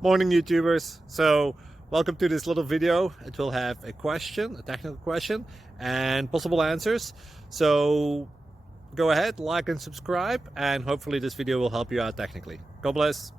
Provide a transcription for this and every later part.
Morning YouTubers. So welcome to this little video. It will have a question, a technical question, and possible answers. So go ahead, like and subscribe, and hopefully this video will help you out technically. God bless.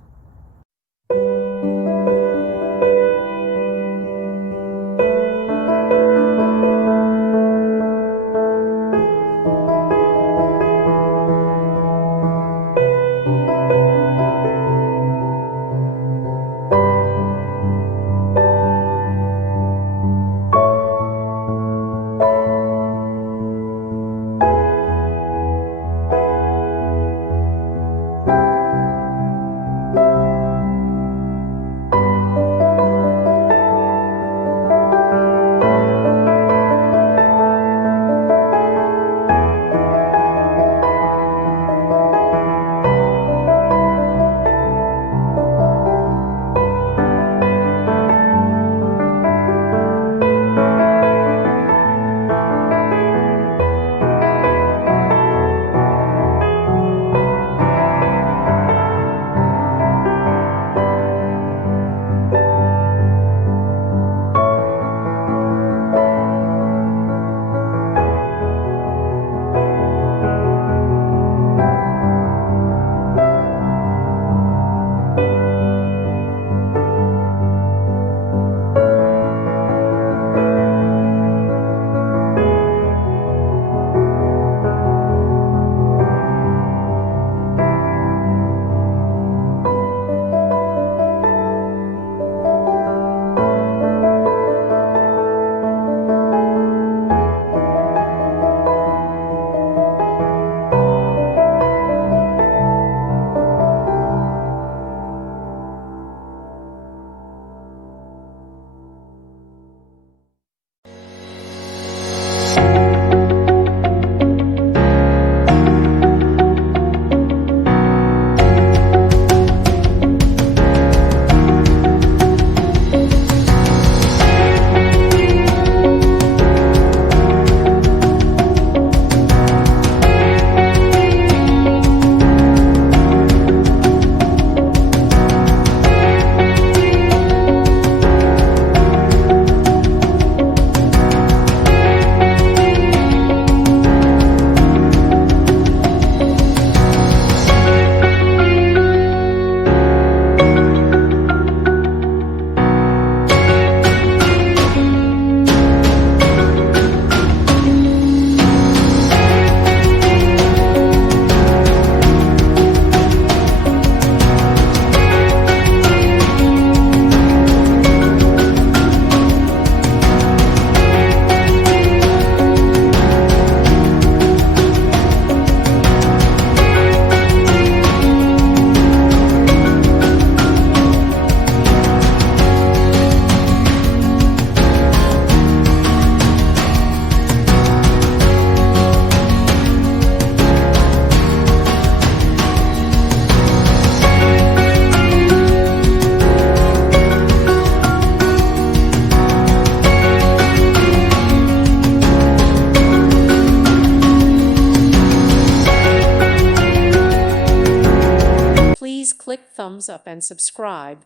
Please click thumbs up and subscribe.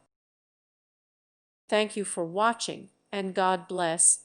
Thank you for watching, and God bless.